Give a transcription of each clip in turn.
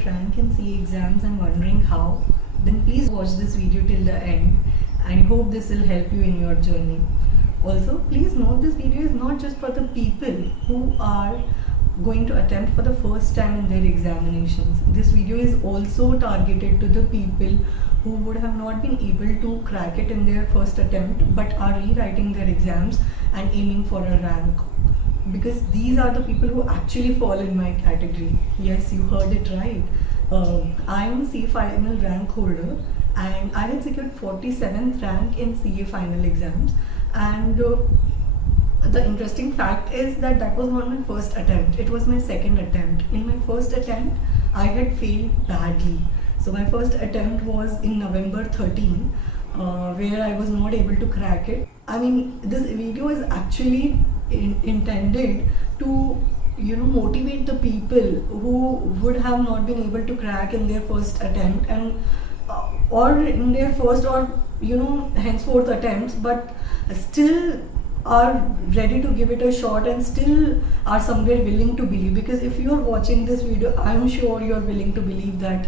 get rank in CA exams and wondering how, then please watch this video till the end. I hope this will help you in your journey. Also, please note this video is not just for the people who are going to attempt for the first time in their examinations. This video is also targeted to the people who would have not been able to crack it in their first attempt but are rewriting their exams and aiming for a rank. Because these are the people who actually fall in my category. Yes, you heard it right. I am a CA final rank holder and I had secured 47th rank in CA final exams. And the interesting fact is that that was not my first attempt, it was my second attempt. In my first attempt, I had failed badly. So my first attempt was in November 13, where I was not able to crack it. I mean, this video is actually intended to motivate the people who would have not been able to crack in their first attempt and or in their first or henceforth attempts, but still are ready to give it a shot and still are somewhere willing to believe. Because if you are watching this video, I am sure you are willing to believe that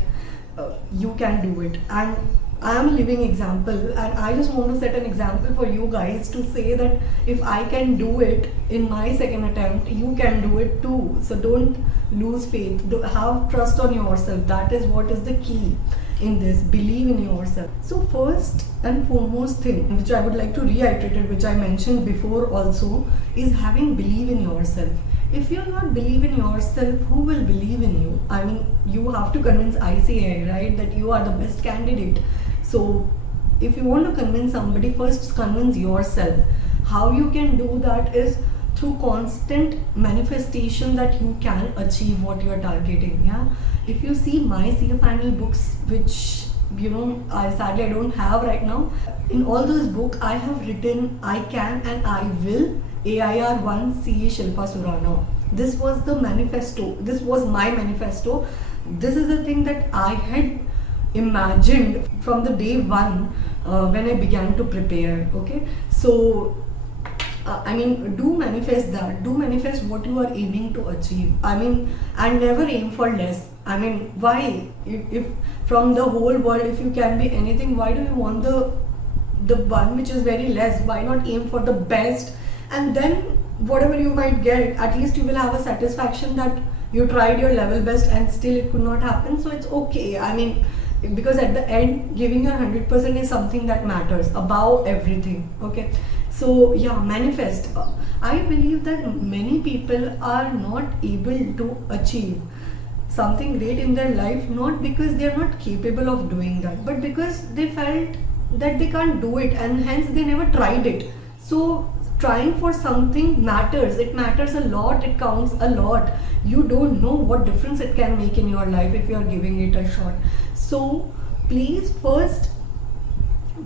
you can do it. And I am a living example, and I just want to set an example for you guys to say that if I can do it in my second attempt, you can do it too. So don't lose faith, have trust on yourself. That is what is the key in this. Believe in yourself. So first and foremost thing which I would like to reiterate it, which I mentioned before also, is having believe in yourself. If you not believe in yourself, who will believe in you? I mean, you have to convince ICAI, right, that you are the best candidate. So if you want to convince somebody, first convince yourself. How you can do that is through constant manifestation that you can achieve what you are targeting. Yeah, if you see my CA final books, which sadly I don't have right now, in all those books I have written I can and I will AIR1 CA Shilpa Surana. This was the manifesto. This was my manifesto. This is the thing that I had imagined from the day one when I began to prepare. Okay, so I mean, do manifest that. Do manifest what you are aiming to achieve. I mean, and never aim for less. I mean, why? If from the whole world, if you can be anything, why do you want the one which is very less? Why not aim for the best? And then whatever you might get, at least you will have a satisfaction that you tried your level best and still it could not happen. So it's okay. I mean, because at the end, giving your 100% is something that matters above everything. Okay, so yeah, manifest. I believe that many people are not able to achieve something great in their life, not because they are not capable of doing that, but because they felt that they can't do it and hence they never tried it. So trying for something matters. It matters a lot. It counts a lot. You don't know what difference it can make in your life if you are giving it a shot. So please first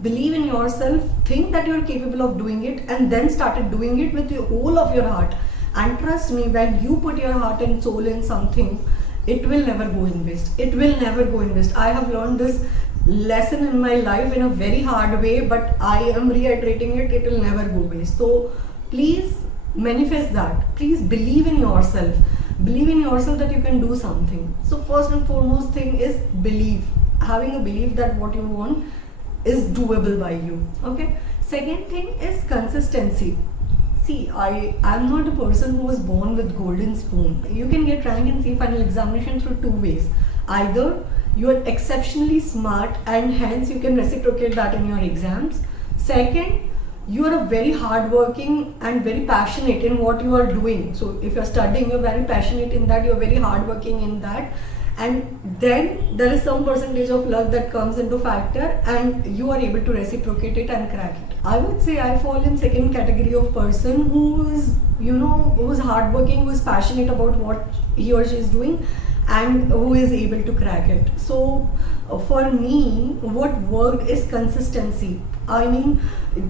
believe in yourself, think that you are capable of doing it, and then started doing it with the whole of your heart. And trust me, when you put your heart and soul in something, it will never go in waste. It will never go in waste. I have learned this lesson in my life in a very hard way, but I am reiterating it. It will never go waste. So please manifest that. Please believe in yourself. Believe in yourself that you can do something. So first and foremost thing is believe. Having a belief that what you want is doable by you. Okay. Second thing is consistency. See, I am not a person who was born with golden spoon. You can get rank in CA final examination through two ways. Either you are exceptionally smart and hence you can reciprocate that in your exams. Second, you are a very hardworking and very passionate in what you are doing. So if you are studying, you are very passionate in that, you are very hardworking in that. And then there is some percentage of luck that comes into factor and you are able to reciprocate it and crack it. I would say I fall in second category of person who is, who is hardworking, who is passionate about what he or she is doing and who is able to crack it. So for me, what worked is consistency. I mean,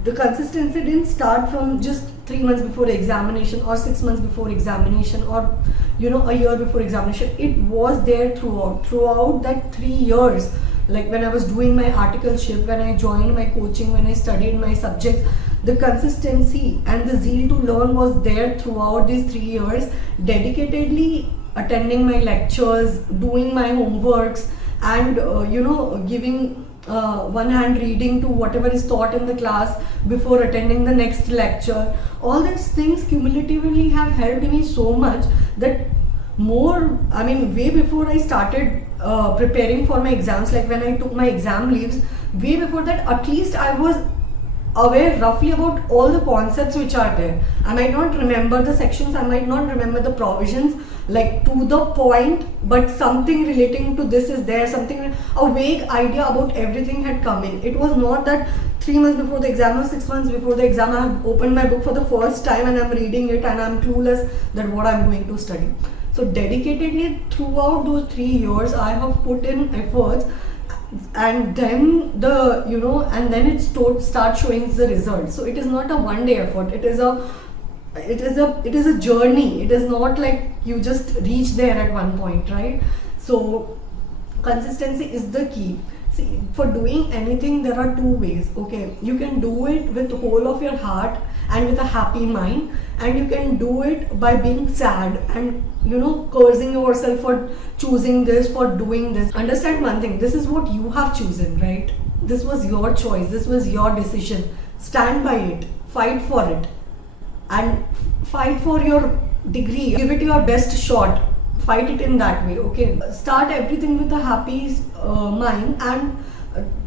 the consistency didn't start from just 3 months before examination or 6 months before examination or a year before examination. It was there throughout that 3 years. Like when I was doing my articleship, when I joined my coaching, when I studied my subject, the consistency and the zeal to learn was there throughout these 3 years. Dedicatedly attending my lectures, doing my homeworks, and giving one hand reading to whatever is taught in the class before attending the next lecture. All these things cumulatively have helped me so much that way before I started preparing for my exams, like when I took my exam leaves, way before that, at least I was aware roughly about all the concepts which are there. I might not remember the sections, I might not remember the provisions like to the point, but something relating to this is there, a vague idea about everything had come in. It was not that 3 months before the exam or 6 months before the exam I have opened my book for the first time and I'm reading it and I'm clueless that what I'm going to study. So dedicatedly throughout those 3 years I have put in efforts, and then it starts showing the results. So it is not a one day effort, it is a journey. It is not like you just reach there at one point, right? So consistency is the key. See, for doing anything there are 2 ways. Okay, you can do it with the whole of your heart and with a happy mind, and you can do it by being sad and cursing yourself for choosing this, for doing this. Understand one thing, this is what you have chosen, right? This was your choice, this was your decision. Stand by it, fight for it, and fight for your degree. Give it your best shot, fight it in that way. Okay, start everything with a happy mind, and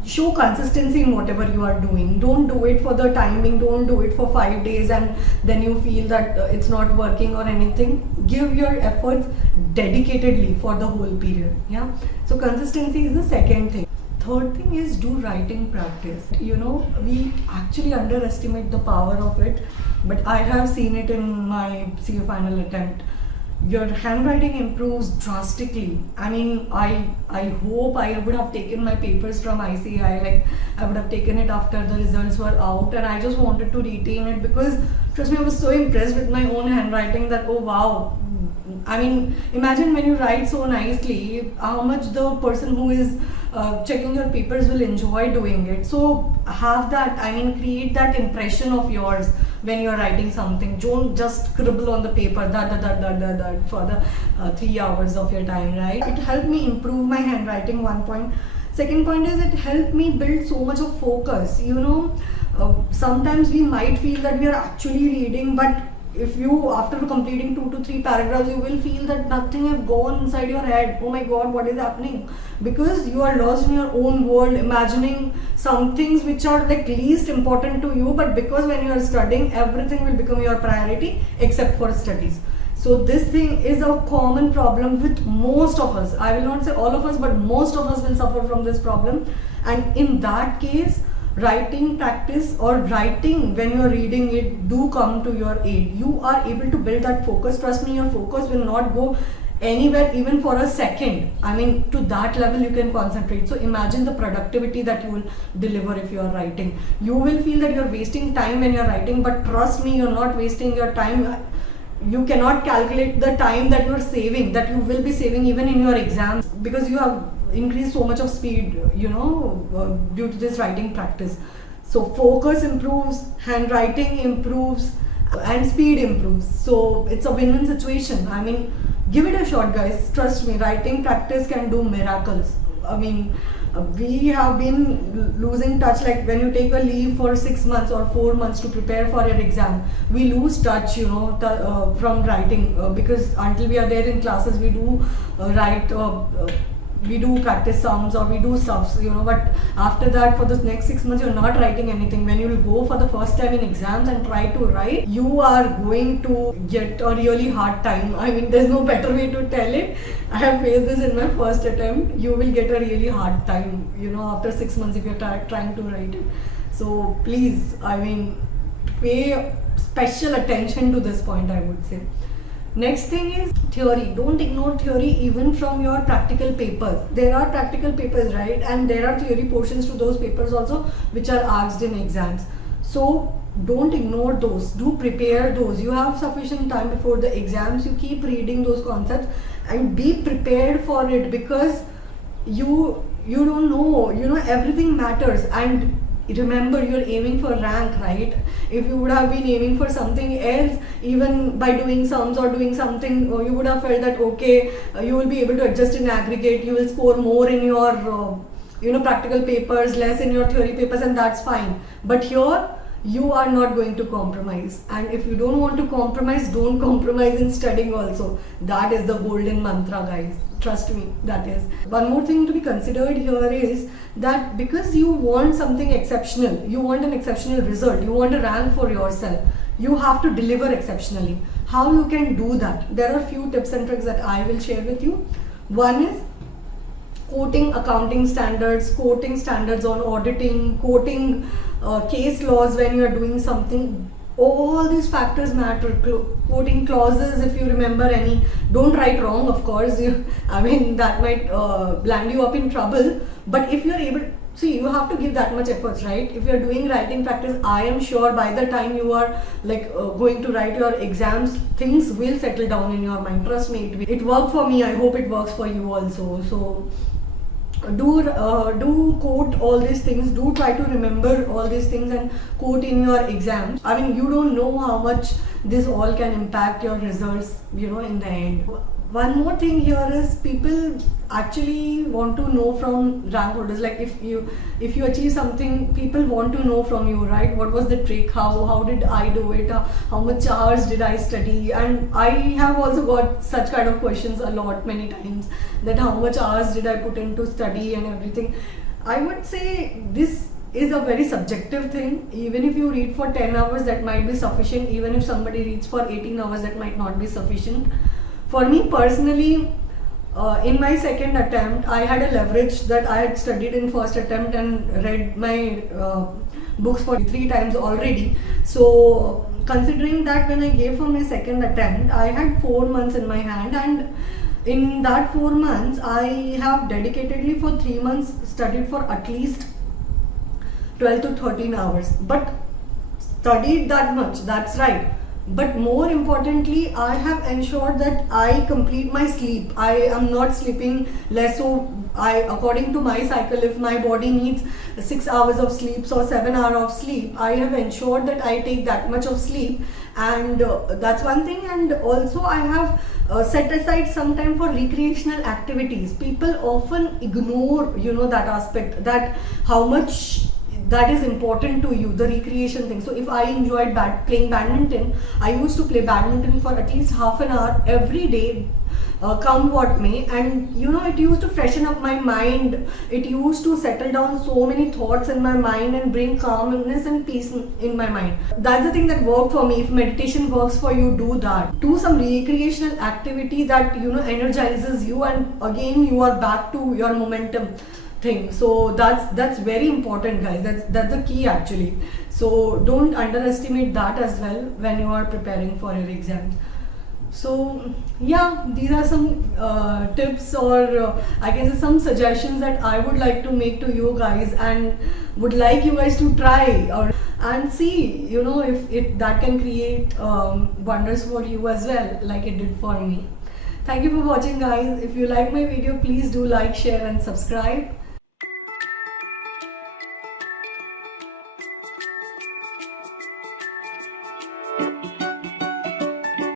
show consistency in whatever you are doing. Don't do it for the timing, don't do it for 5 days and then you feel that it's not working or anything. Give your efforts dedicatedly for the whole period. Yeah, so consistency is the second thing. Third thing is do writing practice. We actually underestimate the power of it, but I have seen it in my CA final attempt. Your handwriting improves drastically. I hope I would have taken my papers from ICI, like I would have taken it after the results were out, and I just wanted to retain it because trust me, I was so impressed with my own handwriting that, oh wow. Imagine when you write so nicely, how much the person who is checking your papers will enjoy doing it. So have that, create that impression of yours when you're writing something. Don't just scribble on the paper that for the 3 hours of your time, right? It helped me improve my handwriting, one point. Second point is it helped me build so much of focus. Sometimes we might feel that we are actually reading, but if you, after completing 2 to 3 paragraphs, you will feel that nothing have gone inside your head. Oh my god, what is happening? Because you are lost in your own world, imagining some things which are like least important to you, but because when you are studying, everything will become your priority except for studies. So this thing is a common problem with most of us. I will not say all of us, but most of us will suffer from this problem. And in that case, writing practice or writing when you are reading it do come to your aid. You are able to build that focus. Trust me, your focus will not go anywhere even for a second. To that level you can concentrate. So imagine the productivity that you will deliver if you are writing. You will feel that you are wasting time when you are writing, but trust me, you are not wasting your time. You cannot calculate the time that you are saving, that you will be saving even in your exams, because you have increased so much of speed, due to this writing practice. So focus improves, handwriting improves, and speed improves. So it's a win-win situation. Give it a shot, guys. Trust me, writing practice can do miracles. We have been losing touch, like when you take a leave for 6 months or 4 months to prepare for your exam, we lose touch from writing, because until we are there in classes we do write, we do practice sounds or we do stuffs, but after that for the next 6 months you're not writing anything. When you will go for the first time in exams and try to write, you are going to get a really hard time. There's no better way to tell it. I have faced this in my first attempt. You will get a really hard time, after 6 months if you're trying to write it. So please, pay special attention to this point, I would say. Next thing is theory. Don't ignore theory even from your practical papers. There are practical papers, right? And there are theory portions to those papers also which are asked in exams. So don't ignore those. Do prepare those. You have sufficient time before the exams. You keep reading those concepts and be prepared for it, because you don't know, everything matters. And remember, you're aiming for rank, right? If you would have been aiming for something else, even by doing sums or doing something, you would have felt that okay, you will be able to adjust in aggregate, you will score more in your practical papers, less in your theory papers, and that's fine. But here you are not going to compromise, and if you don't want to compromise, don't compromise in studying also. That is the golden mantra, guys, trust me. That is one more thing to be considered here, is that because you want something exceptional, you want an exceptional result, you want a rank for yourself, you have to deliver exceptionally. How you can do that? There are few tips and tricks that I will share with you. One is quoting accounting standards, quoting standards on auditing, quoting case laws when you are doing something. All these factors matter. Quoting clauses, if you remember any, don't write wrong, of course. That might land you up in trouble. But if you're able, see, you have to give that much efforts, right? If you're doing writing practice, I am sure by the time you are going to write your exams, things will settle down in your mind. Trust me, it worked for me. I hope it works for you also. So do quote all these things, do try to remember all these things and quote in your exams. You don't know how much this all can impact your results, in the end. One more thing here is, people actually want to know from rank holders, like if you achieve something, people want to know from you, right? What was the trick? How did I do it? How much hours did I study? And I have also got such kind of questions a lot, many times, that how much hours did I put into study and everything. I would say this is a very subjective thing. Even if you read for 10 hours, that might be sufficient. Even if somebody reads for 18 hours, that might not be sufficient. For me personally, in my second attempt, I had a leverage that I had studied in first attempt and read my books for 3 times already. So considering that, when I gave for my second attempt, I had 4 months in my hand, and in that 4 months, I have dedicatedly for 3 months studied for at least 12 to 13 hours. But studied that much, that's right. But more importantly, I have ensured that I complete my sleep. I am not sleeping less. So according to my cycle, if my body needs 6 hours of sleep or 7 hours of sleep, I have ensured that I take that much of sleep. And that's one thing. And also I have set aside some time for recreational activities. People often ignore, that aspect, that how much that is important to you, the recreation thing. So if I enjoyed playing badminton, I used to play badminton for at least half an hour every day, come what may, and it used to freshen up my mind. It used to settle down so many thoughts in my mind and bring calmness and peace in my mind. That's the thing that worked for me. If meditation works for you, do that. Do some recreational activity that energizes you, and again you are back to your momentum thing. So that's very important, guys. That's the key actually. So don't underestimate that as well when you are preparing for your exams. So yeah, these are some tips, or I can say some suggestions that I would like to make to you guys, and would like you guys to try and see, if that can create wonders for you as well, like it did for me. Thank you for watching, guys. If you like my video, please do like, share and subscribe.